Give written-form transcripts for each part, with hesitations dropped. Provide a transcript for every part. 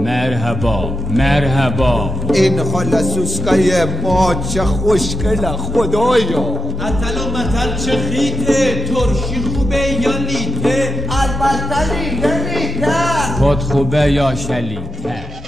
مرحبا مرحبا. این خاله سوسکای ما چه خوشگله خدایا. اتل و متل چه خیته، ترشی خوبه یا لیته؟ البته لیته. خود خوبه یا شلیته؟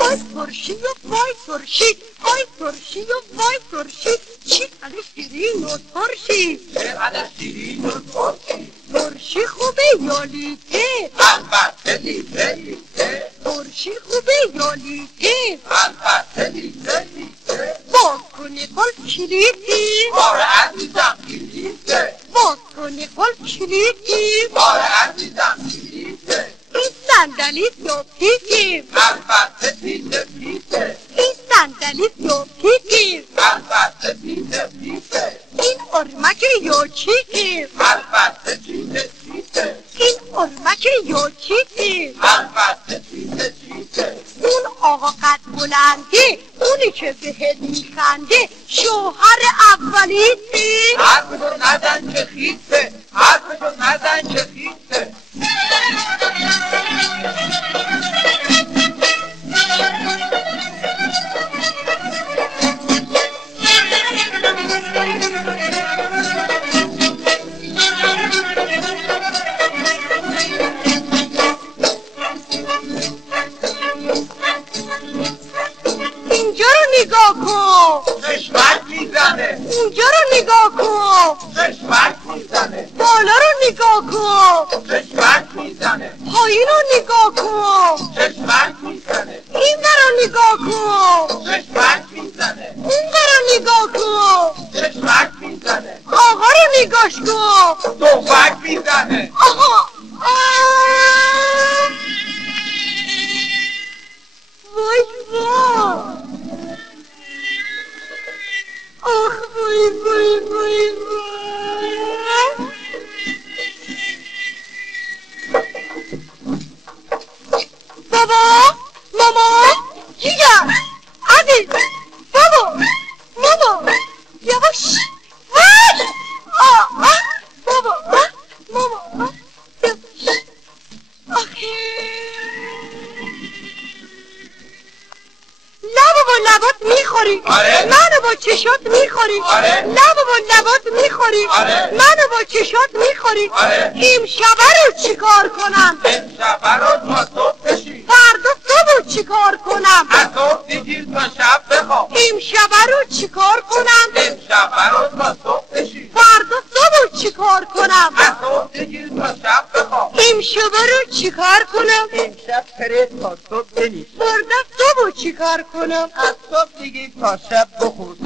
آی ترشی و وای ترشی، آی ترشی و وای ترشی، چقدر شیرین و ترشی، چقدر شیرین و ترشی. ترشی خوبه یا لیته؟ البته لیته. ترشی خوبه یا لیته؟ البته لیته. باز کنه گل کلیدی، آره عزیزم کلیده. باز کنه گل کلیدی، آره عزیزم کلیده. این صندلی یا پیکی؟ البته پیته پیته. این صندلی یا پیکی؟ البته پیته پیته. این ارمک یا چیکی؟ البته چیته چیته. این ارمک یا چیکی؟ البته چیته چیته. اون آقا قد بلندی، اونی که بهت میخنده، شوهر اولیتی. حرفشو نزن که خیسته، حرفشو نزن که خیسته. اینجا رو نگاه کن، چشمک میزنه. اینجا رو نگاه کن، چشمک میزنه. بالا رو نگاه کن، چشمک میزنه. پایین رو نگاه کن، چشمک میزنه. این رو نگاه کن، چشمک میزنه. اون رو نگاه کن، چشمک میزنه. آقا رو نگاش کن، توفک میزنه. آها. وای وای، آخ وای وای وای وای. بابا ماما جیگر عزیز، بابا ماما یواش وای. بابا ماما یواش. آخه لب با لبات میخوری، آره. منو با چشات میخوری، آره. لب با لبات میخوری، آره. منو با چشات میخوری. آره. این شبه رو چیکار کنم؟ امشب رو تا صبح بشی. فردا صبح چیکار کنم؟ از صبح بگیر تا شب بخواب. این شبه رو چیکار کنم؟ امشب رو تا صبح بشی. فردا صبح چیکار کنم؟ از صبح بگیر تا شب بخواب. این شبه رو چیکار کنم؟ امشب خرید تا صبح بنیش. فردا صبح چیکار کنم؟ از صبح بگیر تا شب بخور.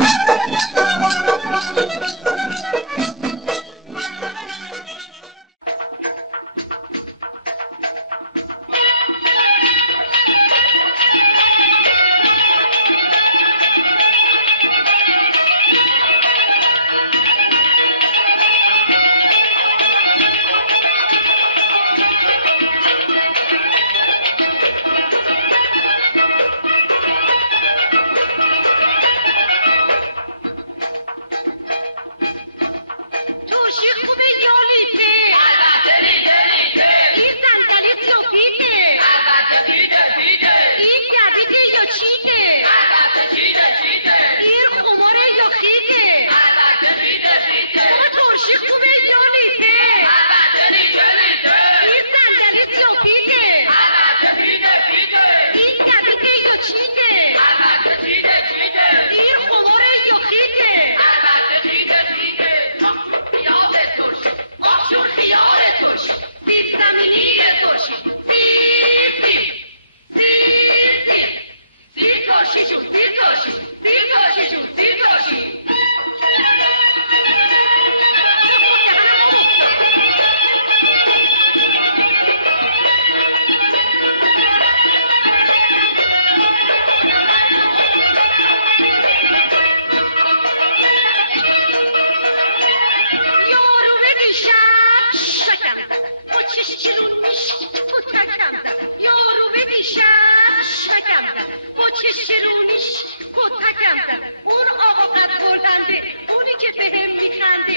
اون آقا قد بردنده، اونی که به هم میخنده،